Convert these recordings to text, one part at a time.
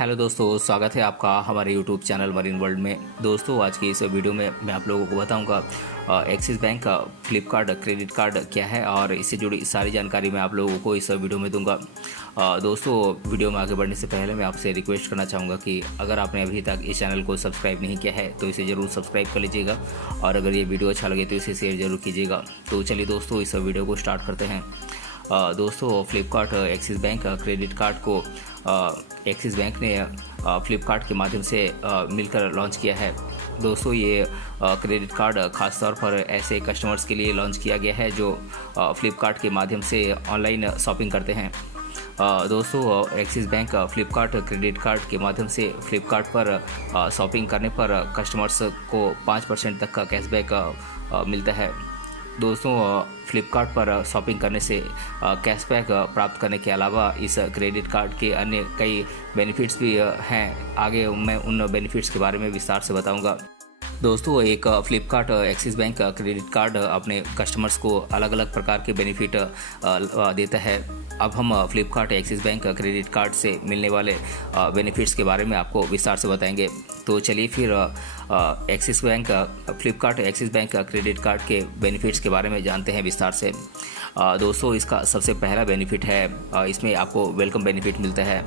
Hello दोस्तों, स्वागत है आपका हमारे यूट्यूब चैनल मरीन वर्ल्ड में। दोस्तों, आज की इस वीडियो में मैं आप लोगों को बताऊंगा एक्सिस बैंक का फ्लिपकार्ट क्रेडिट कार्ड क्या है और इससे जुड़ी सारी जानकारी मैं आप लोगों को इस वीडियो में दूंगा। दोस्तों, वीडियो में आगे बढ़ने से पहले मैं आपसे रिक्वेस्ट करना चाहूँगा कि अगर आपने अभी तक इस चैनल को सब्सक्राइब नहीं किया है तो इसे ज़रूर सब्सक्राइब कर लीजिएगा और अगर ये वीडियो अच्छा लगे तो इसे शेयर ज़रूर कीजिएगा। तो चलिए दोस्तों, इस वीडियो को स्टार्ट करते हैं। दोस्तों, Flipkart axis bank credit card को एक्सिस बैंक ने फ्लिपकार्ट के माध्यम से मिलकर लॉन्च किया है। दोस्तों, ये क्रेडिट कार्ड ख़ास तौर पर ऐसे कस्टमर्स के लिए लॉन्च किया गया है जो फ्लिपकार्ट के माध्यम से ऑनलाइन शॉपिंग करते हैं। दोस्तों, axis bank Flipkart credit card के माध्यम से फ्लिपकार्ट पर शॉपिंग करने पर कस्टमर्स को 5% तक का कैशबैक मिलता है। दोस्तों, फ्लिपकार्ट पर शॉपिंग करने से कैशबैक प्राप्त करने के अलावा इस क्रेडिट कार्ड के अन्य कई बेनिफिट्स भी हैं। आगे मैं उन बेनिफिट्स के बारे में विस्तार से बताऊंगा। दोस्तों, एक Flipkart axis bank credit card अपने कस्टमर्स को अलग अलग प्रकार के बेनिफिट देता है। अब हम Flipkart axis bank credit card से मिलने वाले बेनिफिट्स के बारे में आपको विस्तार से बताएंगे। तो चलिए फिर Flipkart axis bank credit card के बेनिफिट्स के बारे में जानते हैं विस्तार से। दोस्तों, इसका सबसे पहला बेनिफिट है इसमें आपको वेलकम बेनिफिट मिलता है।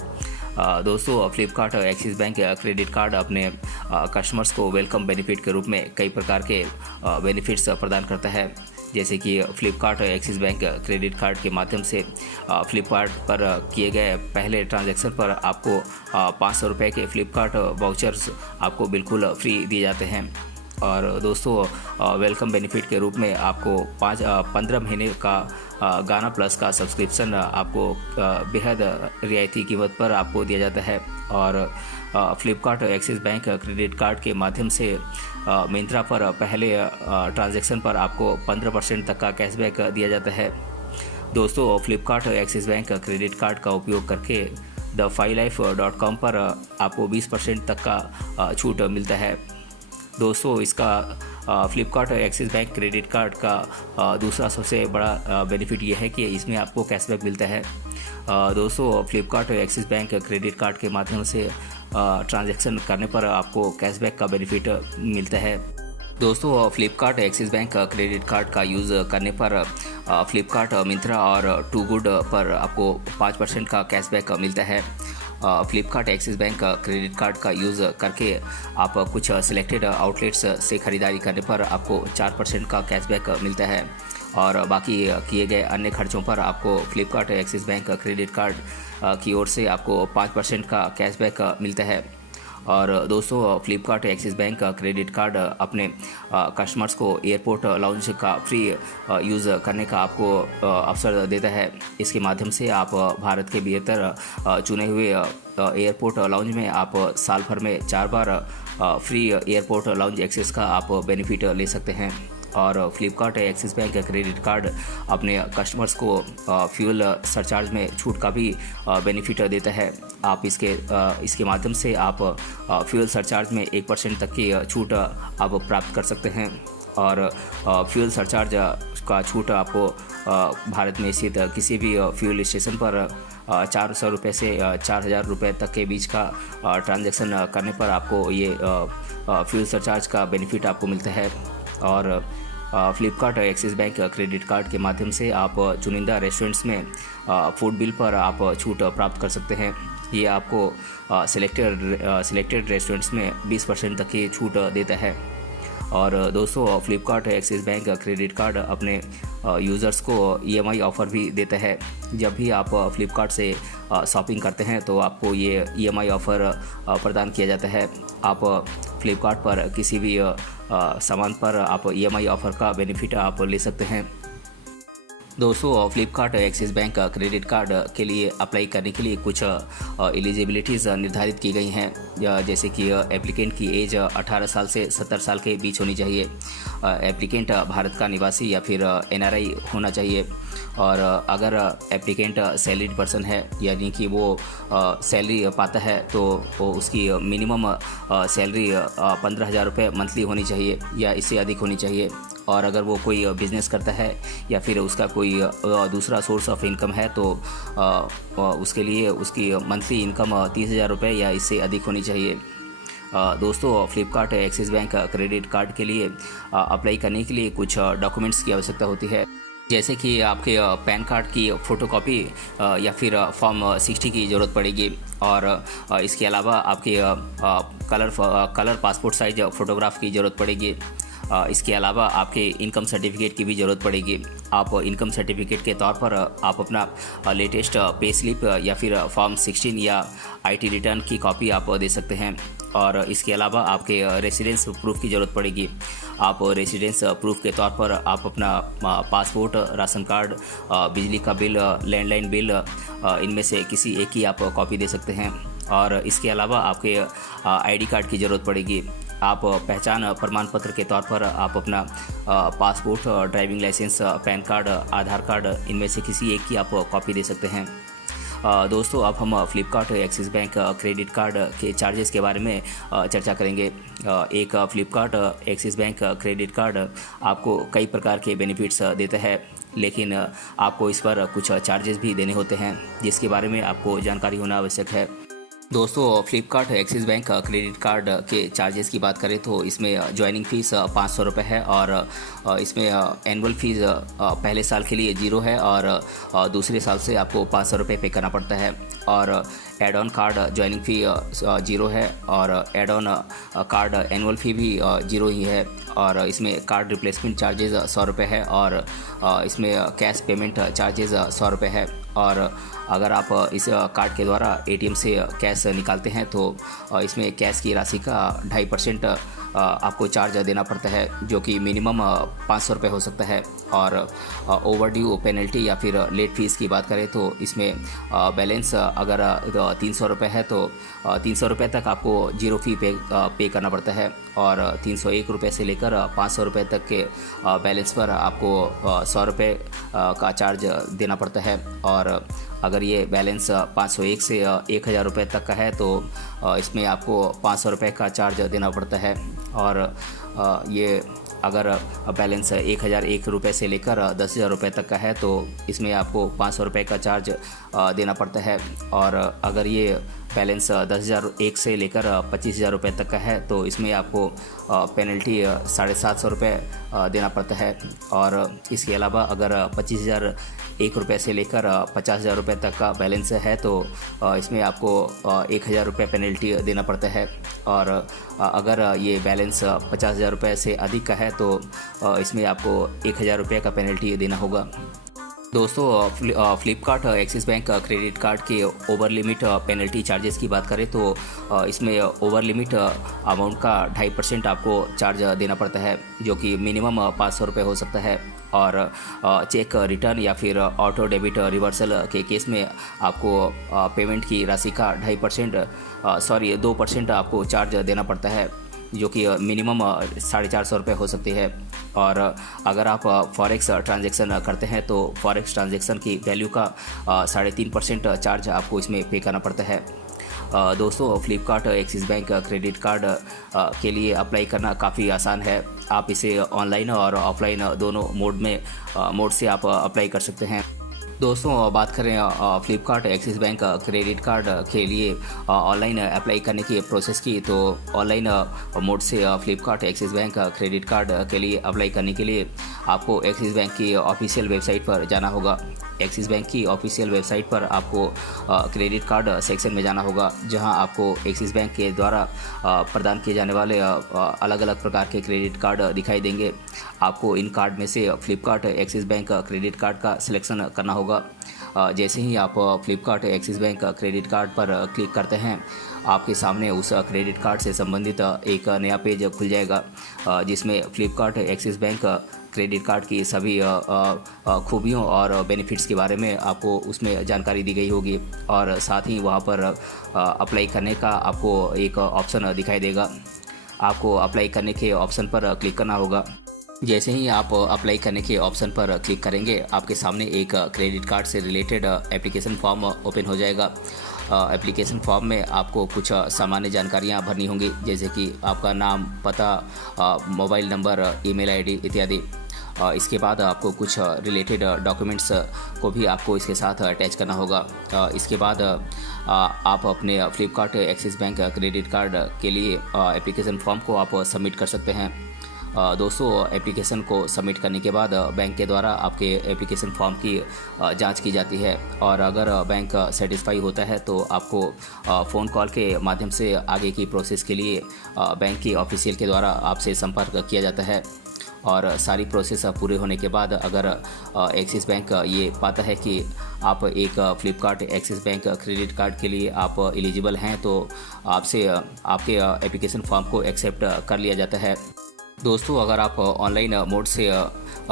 दोस्तों, Flipkart axis bank credit card अपने कस्टमर्स को वेलकम बेनिफिट के रूप में कई प्रकार के बेनिफिट्स प्रदान करता है, जैसे कि Flipkart axis bank credit card के माध्यम से फ्लिपकार्ट पर किए गए पहले ट्रांजैक्शन पर आपको 500 रुपये के फ्लिपकार्ट वाउचर्स आपको बिल्कुल फ्री दिए जाते हैं। और दोस्तों, वेलकम बेनिफिट के रूप में आपको 15 महीने का गाना प्लस का सब्सक्रिप्शन आपको बेहद रियायती कीमत पर आपको दिया जाता है। और Flipkart axis bank credit card के माध्यम से मिंत्रा पर पहले ट्रांजैक्शन पर आपको 15% तक का कैशबैक दिया जाता है। दोस्तों, Flipkart axis bank credit card का उपयोग करके the5life.com पर आपको 20% तक का छूट मिलता है। दोस्तों, इसका Flipkart axis bank credit card का दूसरा सबसे बड़ा बेनिफिट ये है कि इसमें आपको कैशबैक मिलता है। दोस्तों, Flipkart axis bank credit card के माध्यम से ट्रांजैक्शन करने पर आपको कैशबैक का बेनिफिट मिलता है। दोस्तों, Flipkart axis bank credit card का यूज़ करने पर फ्लिपकार्ट, मिंत्रा और टू गुड पर आपको 5% का कैशबैक मिलता है। Flipkart axis bank credit card का यूज़ करके आप कुछ सिलेक्टेड आउटलेट्स से ख़रीदारी करने पर आपको 4% का कैशबैक मिलता है और बाकी किए गए अन्य खर्चों पर आपको Flipkart axis bank credit card की ओर से आपको 5% का कैशबैक मिलता है। और दोस्तों, Flipkart axis bank credit card अपने कस्टमर्स को एयरपोर्ट लाउंज का फ्री यूज़ करने का आपको अवसर देता है। इसके माध्यम से आप भारत के बेहतर चुने हुए एयरपोर्ट लाउंज में आप साल भर में 4 बार फ्री एयरपोर्ट लाउंज एक्सेस का आप बेनिफिट ले सकते हैं। और Flipkart axis bank credit card अपने कस्टमर्स को फ्यूल सरचार्ज में छूट का भी बेनिफिट देता है। आप इसके माध्यम से आप फ्यूल सरचार्ज में 1% तक की छूट आप प्राप्त कर सकते हैं। और फ्यूल सरचार्ज का छूट आपको भारत में स्थित किसी भी फ्यूल स्टेशन पर 400 रुपये से 4000 रुपये तक के बीच का ट्रांजैक्शन करने पर आपको ये फ्यूल सरचार्ज का बेनिफिट आपको मिलता है। और Flipkart axis bank credit card के माध्यम से आप चुनिंदा रेस्टोरेंट्स में फूड बिल पर आप छूट प्राप्त कर सकते हैं। ये आपको सिलेक्टेड रेस्टोरेंट्स में 20% तक की छूट देता है। और दोस्तों, Flipkart axis bank credit card अपने यूज़र्स को EMI ऑफ़र भी देता है। जब भी आप फ्लिपकार्ट से शॉपिंग करते हैं तो आपको ये EMI ऑफ़र प्रदान किया जाता है। आप फ्लिपकार्ट पर किसी भी सामान पर आप EMI ऑफ़र का बेनिफिट आप ले सकते हैं। दोस्तों, Flipkart axis bank credit card के लिए अप्लाई करने के लिए कुछ एलिजिबिलिटीज़ निर्धारित की गई हैं, जैसे कि एप्लीकेंट की एज 18 साल से 70 साल के बीच होनी चाहिए। एप्लीकेंट भारत का निवासी या फिर NRI होना चाहिए। और अगर एप्लीकेंट सैलरीड पर्सन है, यानी कि वो सैलरी पाता है, तो वो उसकी मिनिमम सैलरी 15,000 रुपये मंथली होनी चाहिए या इससे अधिक होनी चाहिए। और अगर वो कोई बिज़नेस करता है या फिर उसका कोई दूसरा सोर्स ऑफ इनकम है तो उसके लिए उसकी मंथली इनकम 30,000 रुपये या इससे अधिक होनी चाहिए। दोस्तों, Flipkart axis bank credit card के लिए अप्लाई करने के लिए कुछ डॉक्यूमेंट्स की आवश्यकता होती है, जैसे कि आपके पैन कार्ड की फ़ोटोकॉपी या फिर फॉर्म 60 की ज़रूरत पड़ेगी। और इसके अलावा आपके कलर पासपोर्ट साइज फ़ोटोग्राफ की ज़रूरत पड़ेगी। इसके अलावा आपके इनकम सर्टिफिकेट की भी ज़रूरत पड़ेगी। आप इनकम सर्टिफिकेट के तौर पर आप अपना लेटेस्ट पे स्लिप या फिर फॉर्म 16 या IT रिटर्न की कॉपी आप दे सकते हैं। और इसके अलावा आपके रेसिडेंस प्रूफ की ज़रूरत पड़ेगी। आप रेसिडेंस प्रूफ के तौर पर आप अपना पासपोर्ट, राशन कार्ड, बिजली का बिल, लैंडलाइन बिल, इनमें से किसी एक की आप कॉपी दे सकते हैं। और इसके अलावा आपके ID कार्ड की ज़रूरत पड़ेगी। आप पहचान प्रमाण पत्र के तौर पर आप अपना passport, driving licence, PAN card, Aadhaar card, इनमें से किसी एक की आप कॉपी दे सकते हैं। दोस्तों, अब हम Flipkart axis bank credit card के चार्जेस के बारे में चर्चा करेंगे। एक Flipkart axis bank credit card आपको कई प्रकार के बेनिफिट्स देता है, लेकिन आपको इस पर कुछ चार्जेस भी देने होते हैं, जिसके बारे में आपको जानकारी होना आवश्यक है। दोस्तों, Flipkart axis bank credit card के चार्जेस की बात करें तो इसमें ज्वाइनिंग फ़ीस 500 रुपये है और इसमें एनुअल फीस पहले साल के लिए 0 है और दूसरे साल से आपको 500 रुपये पे करना पड़ता है। और एड ऑन कार्ड ज्वाइनिंग फ़ी 0 है और एड ऑन कार्ड एनुअल फ़ी भी 0 ही है। और इसमें कार्ड रिप्लेसमेंट चार्जेस 100 रुपये है और इसमें कैश पेमेंट चार्जेस 100 रुपये है। और अगर आप इस कार्ड के द्वारा ATM से कैश निकालते हैं तो इसमें कैश की राशि का 2.5% आपको चार्ज देना पड़ता है, जो कि मिनिमम 500 रुपये हो सकता है। और ओवर ड्यू पेनल्टी या फिर लेट फीस की बात करें तो इसमें बैलेंस अगर 300 रुपये है तो 300 रुपये तक आपको 0 फी पे करना पड़ता है। और 301 रुपये से लेकर 500 रुपये तक के बैलेंस पर आपको 100 रुपये का चार्ज देना पड़ता है। और अगर ये बैलेंस 501 से 1000 रुपये तक का है तो इसमें आपको 500 रुपये का चार्ज देना पड़ता है। और ये अगर बैलेंस 1001 रुपये से लेकर 10,000 रुपये तक का है तो इसमें आपको 500 रुपये का चार्ज देना पड़ता है। और अगर ये बैलेंस 10,001 से लेकर 25,000 रुपये तक का है तो इसमें आपको पेनल्टी 750 रुपये देना पड़ता है। और इसके अलावा अगर 25,001 रुपये से लेकर 50,000 रुपये तक का बैलेंस है तो इसमें आपको 1,000 रुपये पेनल्टी देना पड़ता है। और अगर ये बैलेंस 50,000 रुपये से अधिक का है तो इसमें आपको 1,000 रुपये का पेनल्टी देना होगा। दोस्तों, Flipkart axis bank credit card के ओवर लिमिट पेनल्टी चार्जेस की बात करें तो इसमें ओवर लिमिट अमाउंट का 2.5% आपको चार्ज देना पड़ता है, जो कि मिनिमम 500 रुपये हो सकता है। और चेक रिटर्न या फिर ऑटो डेबिट रिवर्सल के केस में आपको पेमेंट की राशि का 2% आपको चार्ज देना पड़ता है, जो कि मिनिमम 450 रुपये हो सकती है। और अगर आप फॉरेक्स ट्रांजैक्शन करते हैं तो फॉरेक्स ट्रांजैक्शन की वैल्यू का 3.5% चार्ज आपको इसमें पे करना पड़ता है। दोस्तों, Flipkart axis bank credit card के लिए अप्लाई करना काफ़ी आसान है। आप इसे ऑनलाइन और ऑफलाइन दोनों मोड से आप अप्लाई कर सकते हैं। दोस्तों, बात करें Flipkart axis bank credit card के लिए ऑनलाइन अप्लाई करने की प्रोसेस की, तो ऑनलाइन मोड से Flipkart axis bank credit card के लिए अप्लाई करने के लिए आपको एक्सिस बैंक की ऑफिशियल वेबसाइट पर जाना होगा। एक्सिस बैंक की ऑफिशियल वेबसाइट पर आपको क्रेडिट कार्ड सेक्शन में जाना होगा, जहां आपको एक्सिस बैंक के द्वारा प्रदान किए जाने वाले अलग अलग प्रकार के क्रेडिट कार्ड दिखाई देंगे। आपको इन कार्ड में से Flipkart axis bank credit card का सिलेक्शन करना होगा। जैसे ही आप Flipkart axis bank credit card पर क्लिक करते हैं, आपके सामने उस क्रेडिट कार्ड से संबंधित एक नया पेज खुल जाएगा, जिसमें Flipkart axis bank credit card की सभी खूबियों और बेनिफिट्स के बारे में आपको उसमें जानकारी दी गई होगी। और साथ ही वहाँ पर अप्लाई करने का आपको एक ऑप्शन दिखाई देगा। आपको अप्लाई करने के ऑप्शन पर क्लिक करना होगा। जैसे ही आप अप्लाई करने के ऑप्शन पर क्लिक करेंगे, आपके सामने एक क्रेडिट कार्ड से रिलेटेड एप्लीकेशन फॉर्म ओपन हो जाएगा। एप्लीकेशन फॉर्म में आपको कुछ सामान्य जानकारियां भरनी होंगी, जैसे कि आपका नाम, पता, मोबाइल नंबर, ईमेल आईडी इत्यादि। इसके बाद आपको कुछ रिलेटेड डॉक्यूमेंट्स को भी आपको इसके साथ अटैच करना होगा। इसके बाद आप अपने Flipkart axis bank credit card के लिए एप्लीकेशन फॉर्म को आप सबमिट कर सकते हैं। दोस्तों, एप्लीकेशन को सबमिट करने के बाद बैंक के द्वारा आपके एप्लीकेशन फॉर्म की जांच की जाती है, और अगर बैंक सेटिस्फाई होता है तो आपको फ़ोन कॉल के माध्यम से आगे की प्रोसेस के लिए बैंक की ऑफिशियल के द्वारा आपसे संपर्क किया जाता है। और सारी प्रोसेस पूरे होने के बाद अगर एक्सिस बैंक ये पाता है कि आप एक Flipkart axis bank credit card के लिए आप एलिजिबल हैं, तो आपसे आपके एप्लीकेशन फॉर्म को एक्सेप्ट कर लिया जाता है। दोस्तों, अगर आप ऑनलाइन मोड से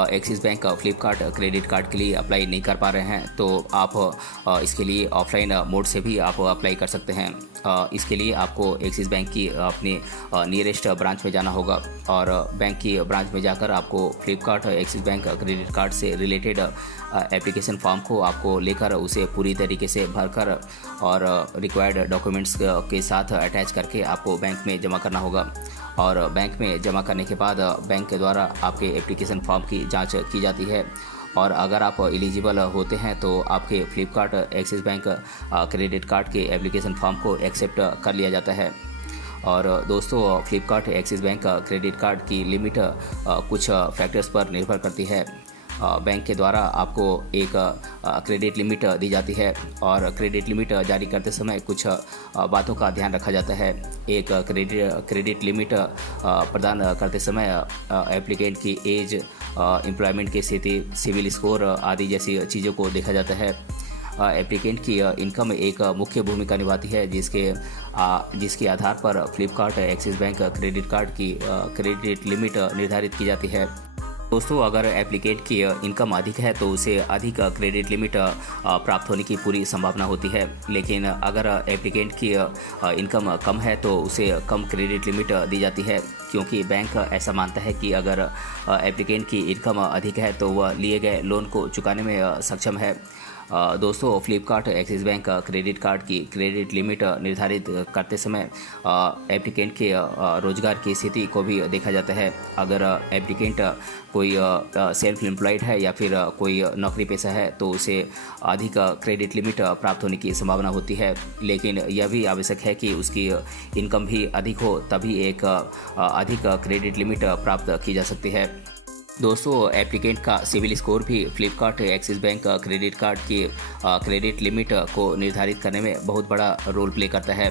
axis bank Flipkart credit card के लिए अप्लाई नहीं कर पा रहे हैं, तो आप इसके लिए ऑफलाइन मोड से भी आप अप्लाई कर सकते हैं। इसके लिए आपको एक्सिस बैंक की अपने नियरेस्ट ब्रांच में जाना होगा, और बैंक की ब्रांच में जाकर आपको Flipkart axis bank credit card से रिलेटेड एप्लीकेशन फॉर्म को आपको लेकर उसे पूरी तरीके से भरकर और रिक्वायर्ड डॉक्यूमेंट्स के साथ अटैच करके आपको बैंक में जमा करना होगा। और बैंक में जमा करने के बाद बैंक के द्वारा आपके एप्लीकेशन फॉर्म की जांच की जाती है, और अगर आप एलिजिबल होते हैं तो आपके Flipkart axis bank credit card के एप्लीकेशन फॉर्म को एक्सेप्ट कर लिया जाता है। और दोस्तों, Flipkart axis bank credit card की लिमिट कुछ फैक्टर्स पर निर्भर करती है। बैंक के द्वारा आपको एक क्रेडिट लिमिट दी जाती है, और क्रेडिट लिमिट जारी करते समय कुछ बातों का ध्यान रखा जाता है। एक क्रेडिट लिमिट प्रदान करते समय एप्लीकेंट की एज, एम्प्लॉयमेंट की स्थिति, सिविल स्कोर आदि जैसी चीज़ों को देखा जाता है। एप्लीकेंट की इनकम एक मुख्य भूमिका निभाती है, जिसके आधार पर Flipkart axis bank credit card की क्रेडिट लिमिट निर्धारित की जाती है। दोस्तों, अगर एप्लीकेंट की इनकम अधिक है तो उसे अधिक क्रेडिट लिमिट प्राप्त होने की पूरी संभावना होती है, लेकिन अगर एप्लीकेंट की इनकम कम है तो उसे कम क्रेडिट लिमिट दी जाती है, क्योंकि बैंक ऐसा मानता है कि अगर एप्लीकेंट की इनकम अधिक है तो वह लिए गए लोन को चुकाने में सक्षम है। दोस्तों, Flipkart axis bank credit card की क्रेडिट लिमिट निर्धारित करते समय एप्लीकेंट के रोजगार की स्थिति को भी देखा जाता है। अगर एप्लीकेंट कोई सेल्फ एम्प्लॉयड है या फिर कोई नौकरी पेशा है तो उसे अधिक क्रेडिट लिमिट प्राप्त होने की संभावना होती है, लेकिन यह भी आवश्यक है कि उसकी इनकम भी अधिक हो, तभी एक अधिक क्रेडिट लिमिट प्राप्त की जा सकती है। दोस्तों, एप्लीकेंट का सिविल स्कोर भी Flipkart axis bank credit card की क्रेडिट लिमिट को निर्धारित करने में बहुत बड़ा रोल प्ले करता है।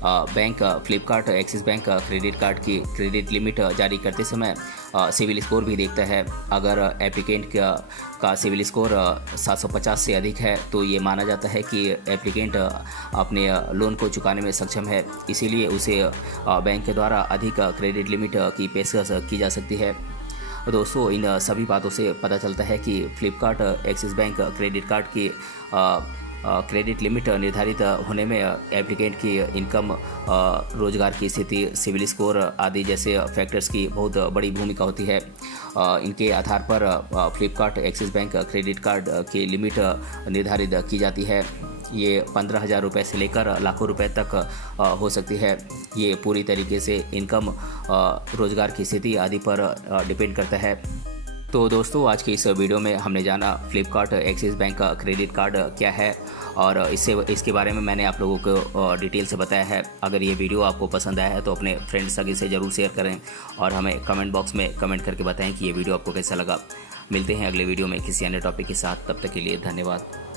Bank Flipkart axis bank credit card की क्रेडिट लिमिट जारी करते समय सिविल स्कोर भी देखता है। अगर एप्लीकेंट का सिविल स्कोर 750 से अधिक है तो ये माना जाता है कि एप्लीकेंट अपने लोन को चुकाने में सक्षम है, इसीलिए उसे बैंक के द्वारा अधिक क्रेडिट लिमिट की पेशकश की जा सकती है। दोस्तों, इन सभी बातों से पता चलता है कि Flipkart axis bank credit card की क्रेडिट लिमिट निर्धारित होने में एप्लीकेंट की इनकम, रोजगार की स्थिति, सिविल स्कोर आदि जैसे फैक्टर्स की बहुत बड़ी भूमिका होती है। इनके आधार पर Flipkart axis bank credit card की लिमिट निर्धारित की जाती है। ये 15,000 रुपये से लेकर लाखों रुपए तक हो सकती है। ये पूरी तरीके से इनकम, रोजगार की स्थिति आदि पर डिपेंड करता है। तो दोस्तों, आज की इस वीडियो में हमने जाना फ्लिपकार्ट एक्सिस बैंक का क्रेडिट कार्ड क्या है, और इसके बारे में मैंने आप लोगों को डिटेल से बताया है। अगर ये वीडियो आपको पसंद आया है तो अपने फ्रेंड्स सभी से ज़रूर शेयर करें, और हमें कमेंट बॉक्स में कमेंट करके बताएं कि ये वीडियो आपको कैसा लगा। मिलते हैं अगले वीडियो में किसी अन्य टॉपिक के साथ, तब तक के लिए धन्यवाद।